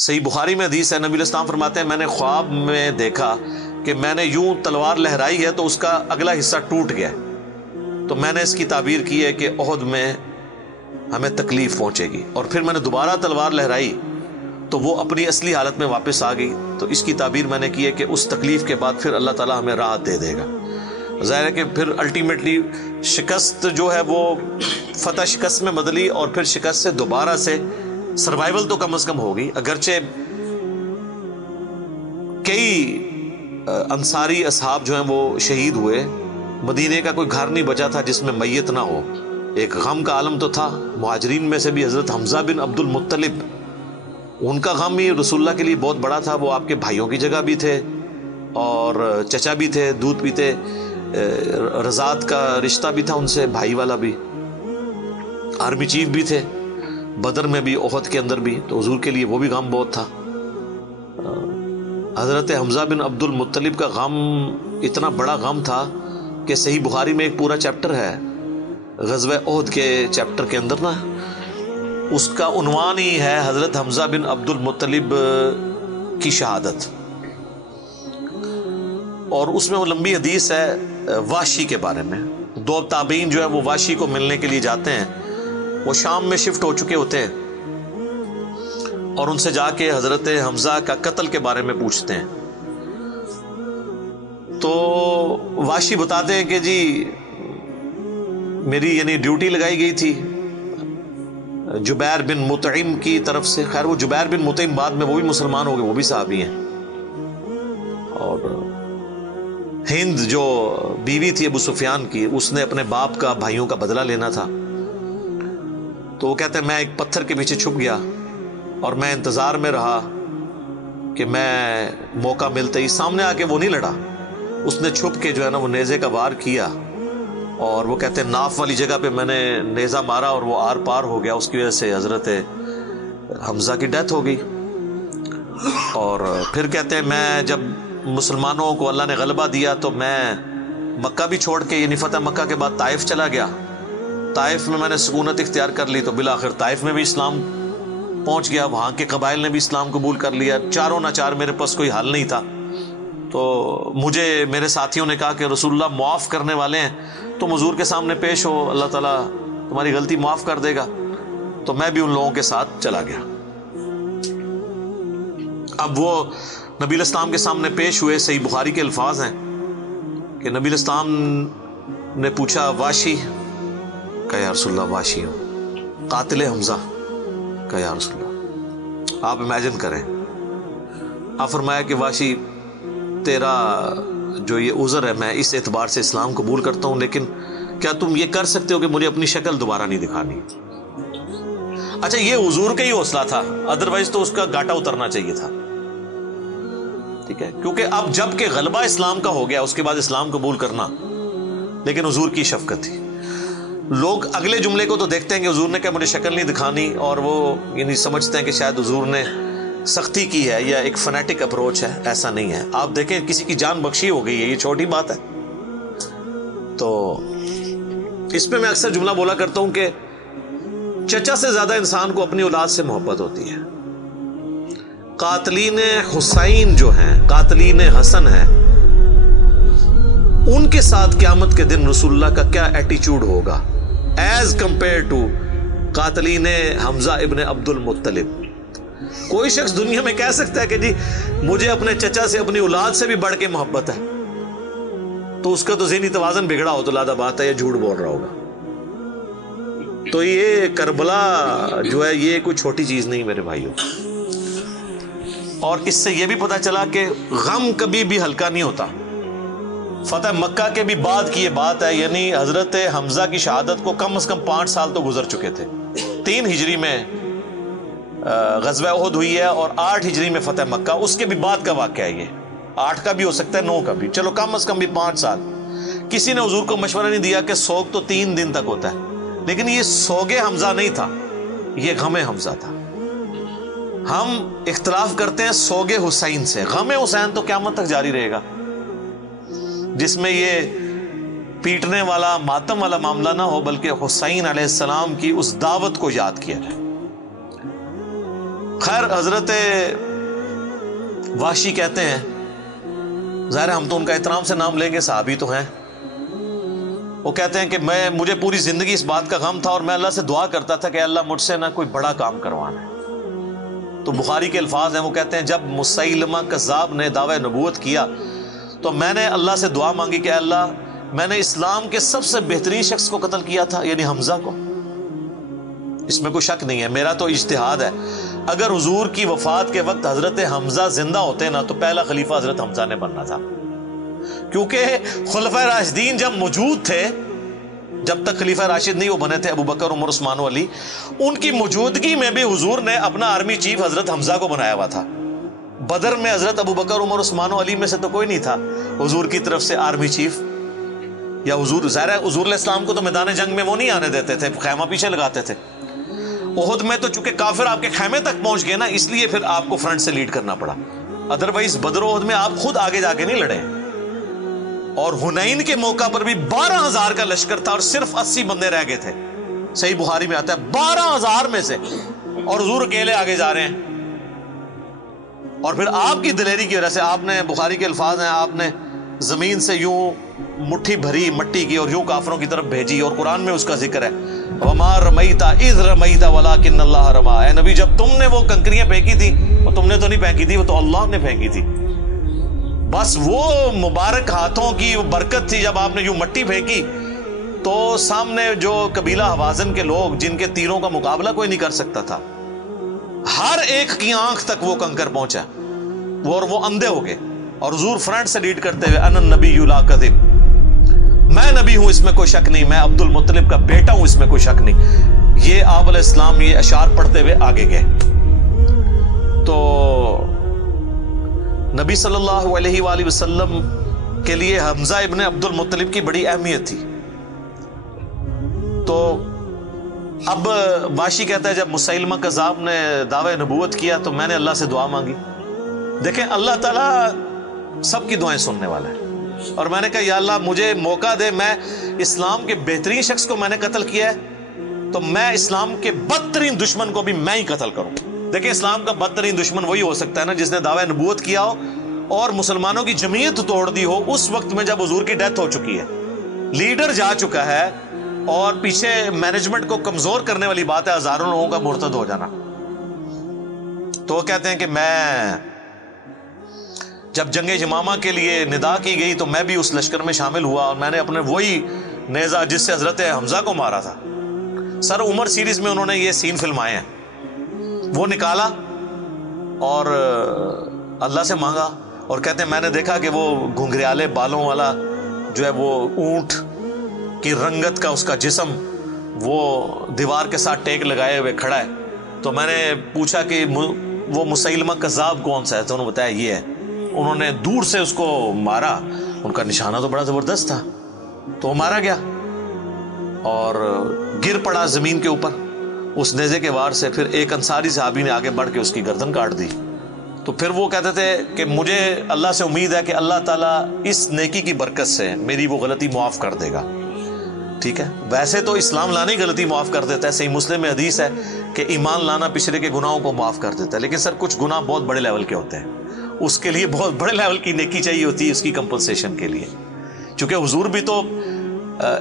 صحیح بخاری میں حدیث ہے، نبی علیہ السلام فرماتے ہیں میں نے خواب میں دیکھا کہ میں نے یوں تلوار لہرائی ہے تو اس کا اگلا حصہ ٹوٹ گیا، تو میں نے اس کی تعبیر کی ہے کہ احد میں ہمیں تکلیف پہنچے گی، اور پھر میں نے دوبارہ تلوار لہرائی تو وہ اپنی اصلی حالت میں واپس آ گئی، تو اس کی تعبیر میں نے کی ہے کہ اس تکلیف کے بعد پھر اللہ تعالیٰ ہمیں راحت دے دے گا۔ ظاہر ہے کہ پھر الٹیمیٹلی شکست جو ہے وہ فتح شکست میں بدلی، اور پھر شکست سے دوبارہ سے سروائیول تو کم از کم ہوگی، اگرچہ کئی انصاری اصحاب جو ہیں وہ شہید ہوئے، مدینے کا کوئی گھر نہیں بچا تھا جس میں میت نہ ہو، ایک غم کا عالم تو تھا۔ مہاجرین میں سے بھی حضرت حمزہ بن عبد المطلب، ان کا غم ہی رسول اللہ کے لیے بہت بڑا تھا، وہ آپ کے بھائیوں کی جگہ بھی تھے اور چچا بھی تھے، دودھ پیتے، رضاعت کا رشتہ بھی تھا ان سے، بھائی والا بھی، آرمی چیف بھی تھے، بدر میں بھی، احد کے اندر بھی، تو حضور کے لیے وہ بھی غم بہت تھا۔ حضرت حمزہ بن عبد المطلب کا غم اتنا بڑا غم تھا کہ صحیح بخاری میں ایک پورا چیپٹر ہے غزوہ احد کے چیپٹر کے اندر نا، اس کا عنوان ہی ہے حضرت حمزہ بن عبد المطلب کی شہادت، اور اس میں وہ لمبی حدیث ہے وحشی کے بارے میں۔ دو تابعین جو ہے وہ وحشی کو ملنے کے لیے جاتے ہیں، وہ شام میں شفٹ ہو چکے ہوتے ہیں، اور ان سے جا کے حضرت حمزہ کا قتل کے بارے میں پوچھتے ہیں، تو وحشی بتاتے ہیں کہ جی میری یعنی ڈیوٹی لگائی گئی تھی جبیر بن مطعم کی طرف سے۔ خیر وہ جبیر بن مطعم بعد میں وہ بھی مسلمان ہو گئے، وہ بھی صحابی ہیں، اور ہند جو بیوی تھی ابو سفیان کی، اس نے اپنے باپ کا بھائیوں کا بدلہ لینا تھا، تو وہ کہتے ہیں میں ایک پتھر کے پیچھے چھپ گیا اور میں انتظار میں رہا کہ میں موقع ملتے ہی، سامنے آ کے وہ نہیں لڑا، اس نے چھپ کے جو ہے نا وہ نیزے کا وار کیا، اور وہ کہتے ہیں ناف والی جگہ پہ میں نے نیزہ مارا اور وہ آر پار ہو گیا، اس کی وجہ سے حضرت حمزہ کی ڈیتھ ہو گئی۔ اور پھر کہتے ہیں میں جب مسلمانوں کو اللہ نے غلبہ دیا تو میں مکہ بھی چھوڑ کے، یعنی فتح مکہ کے بعد طائف چلا گیا، طائف میں نے سکونت اختیار کر لی، تو بالآخر طائف میں بھی اسلام پہنچ گیا، وہاں کے قبائل نے بھی اسلام قبول کر لیا، چاروں ناچار میرے پاس کوئی حل نہیں تھا، تو مجھے میرے ساتھیوں نے کہا کہ رسول اللہ معاف کرنے والے ہیں، تم حضور کے سامنے پیش ہو، اللہ تعالیٰ تمہاری غلطی معاف کر دے گا، تو میں بھی ان لوگوں کے ساتھ چلا گیا۔ اب وہ نبی علیہ السلام کے سامنے پیش ہوئے، صحیح بخاری کے الفاظ ہیں کہ نبی علیہ السلام نے پوچھا واشی کا یا رسول اللہ، واشی ہوں، قاتل حمزہ کا یا رسول اللہ۔ آپ امیجن کریں، آپ فرمایا کہ واشی تیرا جو یہ عذر ہے میں اس اعتبار سے اسلام قبول کرتا ہوں، لیکن کیا تم یہ کر سکتے ہو کہ مجھے اپنی شکل دوبارہ نہیں دکھانی؟ اچھا یہ حضور کا ہی حوصلہ تھا، ادروائز تو اس کا گاٹا اترنا چاہیے تھا، ٹھیک ہے، کیونکہ اب جب کہ غلبہ اسلام کا ہو گیا اس کے بعد اسلام قبول کرنا، لیکن حضور کی شفقت تھی۔ لوگ اگلے جملے کو تو دیکھتے ہیں کہ حضور نے کہا مجھے شکل نہیں دکھانی، اور وہ یعنی سمجھتے ہیں کہ شاید حضور نے سختی کی ہے یا ایک فنیٹک اپروچ ہے، ایسا نہیں ہے۔ آپ دیکھیں کسی کی جان بخشی ہو گئی ہے، یہ چھوٹی بات ہے۔ تو اس پہ میں اکثر جملہ بولا کرتا ہوں کہ چچا سے زیادہ انسان کو اپنی اولاد سے محبت ہوتی ہے۔ قاتلین حسین جو ہیں، قاتلین حسن ہیں، ان کے ساتھ قیامت کے دن رسول اللہ کا کیا ایٹیچیوڈ ہوگا ایز کمپیئر ٹو قاتلین حمزہ ابن عبد المطلب۔ کوئی شخص دنیا میں کہہ سکتا ہے کہ جی مجھے اپنے چچا سے اپنی اولاد سے بھی بڑھ کے محبت ہے، تو اس کا تو ذہنی توازن بگڑا ہو تو لادہ بات ہے، یہ جھوٹ بول رہا ہوگا۔ تو یہ کربلا جو ہے یہ کوئی چھوٹی چیز نہیں میرے بھائیوں، اور اس سے یہ بھی پتہ چلا کہ غم کبھی بھی ہلکا نہیں ہوتا۔ فتح مکہ کے بھی بعد کی یہ بات ہے، یعنی حضرت حمزہ کی شہادت کو کم از کم 5 سال تو گزر چکے تھے۔ 3 ہجری میں غزوہ احد ہوئی ہے اور 8 ہجری میں فتح مکہ، اس کے بھی بعد کا واقعہ ہے، یہ 8 کا بھی ہو سکتا ہے 9 کا بھی، چلو کم از کم بھی 5 سال۔ کسی نے حضور کو مشورہ نہیں دیا کہ سوگ تو 3 دن تک ہوتا ہے، لیکن یہ سوگ حمزہ نہیں تھا، یہ غم حمزہ تھا۔ ہم اختلاف کرتے ہیں سوگ حسین سے، غم حسین تو قیامت تک جاری رہے گا، جس میں یہ پیٹنے والا ماتم والا معاملہ نہ ہو، بلکہ حسین علیہ السلام کی اس دعوت کو یاد کیا جائے۔ خیر حضرت وحشی کہتے ہیں، ظاہر ہم تو ان کا احترام سے نام لیں گے، صحابی تو ہیں، وہ کہتے ہیں کہ مجھے پوری زندگی اس بات کا غم تھا اور میں اللہ سے دعا کرتا تھا کہ اللہ مجھ سے نہ کوئی بڑا کام کروانا ہے۔ تو بخاری کے الفاظ ہیں، وہ کہتے ہیں جب مسیلمہ کذاب نے دعوی نبوت کیا تو میں نے اللہ سے دعا مانگی کہ اللہ میں نے اسلام کے سب سے بہترین شخص کو قتل کیا تھا، یعنی حمزہ کو، اس میں کوئی شک نہیں ہے، میرا تو اجتہاد ہے، اگر حضور کی وفات کے وقت حضرت حمزہ زندہ ہوتے نا تو پہلا خلیفہ حضرت حمزہ نے بننا تھا، کیونکہ خلفائے راشدین جب موجود تھے، جب تک خلیفہ راشد نہیں وہ بنے تھے ابو بکر، عمر، عثمان و علی، ان کی موجودگی میں بھی حضور نے اپنا آرمی چیف حضرت حمزہ کو بنایا ہوا تھا۔ بدر میں حضرت ابو بکر، عمر، عثمان و علی میں سے تو کوئی نہیں تھا حضور کی طرف سے آرمی چیف، یا حضور ظاہر ہے حضور علیہ السلام کو تو میدان جنگ میں وہ نہیں آنے دیتے تھے، خیمہ پیچھے لگاتے تھے۔ احد میں تو چونکہ کافر آپ کے خیمے تک پہنچ گئے نا، اس لیے پھر آپ کو فرنٹ سے لیڈ کرنا پڑا، ادروائز بدر و احد میں آپ خود آگے جا کے نہیں لڑے۔ اور حنین کے موقع پر بھی 12,000 کا لشکر تھا اور صرف 80 بندے رہ گئے تھے، صحیح بخاری میں آتا ہے 12,000 میں سے، اور حضور اکیلے آگے جا رہے ہیں۔ اور پھر آپ کی دلیری کی وجہ سے آپ نے، بخاری کے الفاظ ہیں، آپ نے زمین سے یوں مٹھی بھری مٹی کی اور یوں کافروں کی طرف بھیجی، اور قرآن میں اس کا ذکر ہے وَمَا رَمَيْتَ إِذْ رَمَيْتَ وَلَكِنَّ اللَّهَ رَمَىٰ، اے نبی جب تم نے وہ کنکریاں پھینکی تھی وہ تم نے تو نہیں پھینکی تھی، وہ تو اللہ نے پھینکی تھی، بس وہ مبارک ہاتھوں کی برکت تھی۔ جب آپ نے یوں مٹی پھینکی تو سامنے جو قبیلہ حوازن کے لوگ جن کے تیروں کا مقابلہ کوئی نہیں کر سکتا تھا، ہر ایک کی آنکھ تک وہ کنکر پہنچا، وہ اندھے ہو گئے، اور حضور فرنٹ سے لیڈ کرتے ہوئے انا النبی لا کذب، میں نبی ہوں اس میں کوئی شک نہیں، میں عبد المطلب کا بیٹا ہوں اس میں کوئی شک نہیں، یہ آپ علیہ السلام یہ اشعار پڑھتے ہوئے آگے گئے۔ تو نبی صلی اللہ علیہ وآلہ وسلم کے لیے حمزہ ابن عبد المطلب کی بڑی اہمیت تھی۔ تو اب واشی کہتا ہے جب مسیلمہ کذاب نے دعوی نبوت کیا تو میں نے اللہ سے دعا مانگی۔ دیکھیں اللہ تعالیٰ سب کی دعائیں سننے والا ہے، اور میں نے کہا یا اللہ مجھے موقع دے، میں اسلام کے بہترین شخص کو میں نے قتل کیا ہے تو میں اسلام کے بدترین دشمن کو بھی میں ہی قتل کروں۔ دیکھیں اسلام کا بدترین دشمن وہی ہو سکتا ہے نا جس نے دعوی نبوت کیا ہو اور مسلمانوں کی جمعیت توڑ دی ہو اس وقت میں جب حضور کی ڈیتھ ہو چکی ہے، لیڈر جا چکا ہے، اور پیچھے مینجمنٹ کو کمزور کرنے والی بات ہے ہزاروں لوگوں کا مرتد ہو جانا۔ تو وہ کہتے ہیں کہ میں جب جنگ یمامہ کے لیے ندا کی گئی تو میں بھی اس لشکر میں شامل ہوا، اور میں نے اپنے وہی نیزہ جس سے حضرت حمزہ کو مارا تھا، سر عمر سیریز میں انہوں نے یہ سین فلمائے ہیں، وہ نکالا اور اللہ سے مانگا، اور کہتے ہیں میں نے دیکھا کہ وہ گھنگریالے بالوں والا جو ہے وہ اونٹ کی رنگت کا اس کا جسم وہ دیوار کے ساتھ ٹیک لگائے ہوئے کھڑا ہے۔ تو میں نے پوچھا کہ وہ مسیلمہ کذاب کون سا ہے، تو انہوں نے بتایا یہ ہے۔ انہوں نے دور سے اس کو مارا، ان کا نشانہ تو بڑا زبردست تھا، تو وہ مارا گیا اور گر پڑا زمین کے اوپر اس نیزے کے وار سے۔ پھر ایک انصاری صحابی نے آگے بڑھ کے اس کی گردن کاٹ دی۔ تو پھر وہ کہتے تھے کہ مجھے اللہ سے امید ہے کہ اللہ تعالیٰ اس نیکی کی برکت سے میری وہ غلطی معاف کر دے گا۔ ٹھیک ہے، ویسے تو اسلام لانا ہی غلطی معاف کر دیتا ہے، صحیح مسلم میں حدیث ہے کہ ایمان لانا پچھلے کے گناہوں کو معاف کر دیتا ہے، لیکن سر کچھ گناہ بہت بڑے لیول کے ہوتے ہیں، اس کے لیے بہت بڑے لیول کی نیکی چاہیے ہوتی ہے اس کی کمپنسیشن کے لیے، چونکہ حضور بھی تو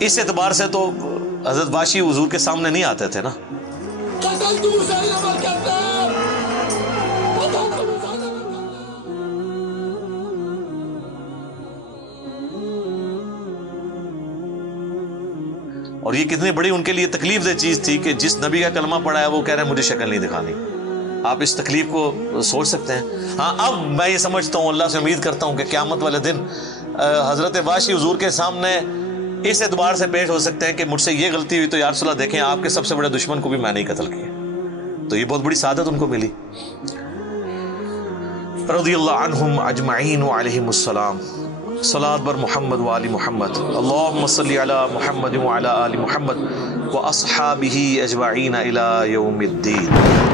اس اعتبار سے تو حضرت واشی حضور کے سامنے نہیں آتے تھے نا۔ اور یہ کتنی بڑی ان کے لیے تکلیف دہ چیز تھی کہ جس نبی کا کلمہ پڑھا ہے وہ کہہ رہے ہیں مجھے شکل نہیں دکھانی۔ آپ اس تکلیف کو سوچ سکتے ہیں۔ ہاں اب میں یہ سمجھتا ہوں، اللہ سے امید کرتا ہوں کہ قیامت والے دن حضرت واشی حضور کے سامنے اس اعتبار سے پیش ہو سکتے ہیں کہ مجھ سے یہ غلطی ہوئی تو یا رسول اللہ دیکھیں آپ کے سب سے بڑے دشمن کو بھی میں نہیں قتل کیا، تو یہ بہت بڑی سعادت ان کو ملی۔ رضی اللہ عنہم اجمعین وعلیہم السلام۔ صلاۃ بر محمد وآل محمد، اللہم صلی علی محمد وعلی آل محمد واصحابہ اجمعین الی یوم الدین۔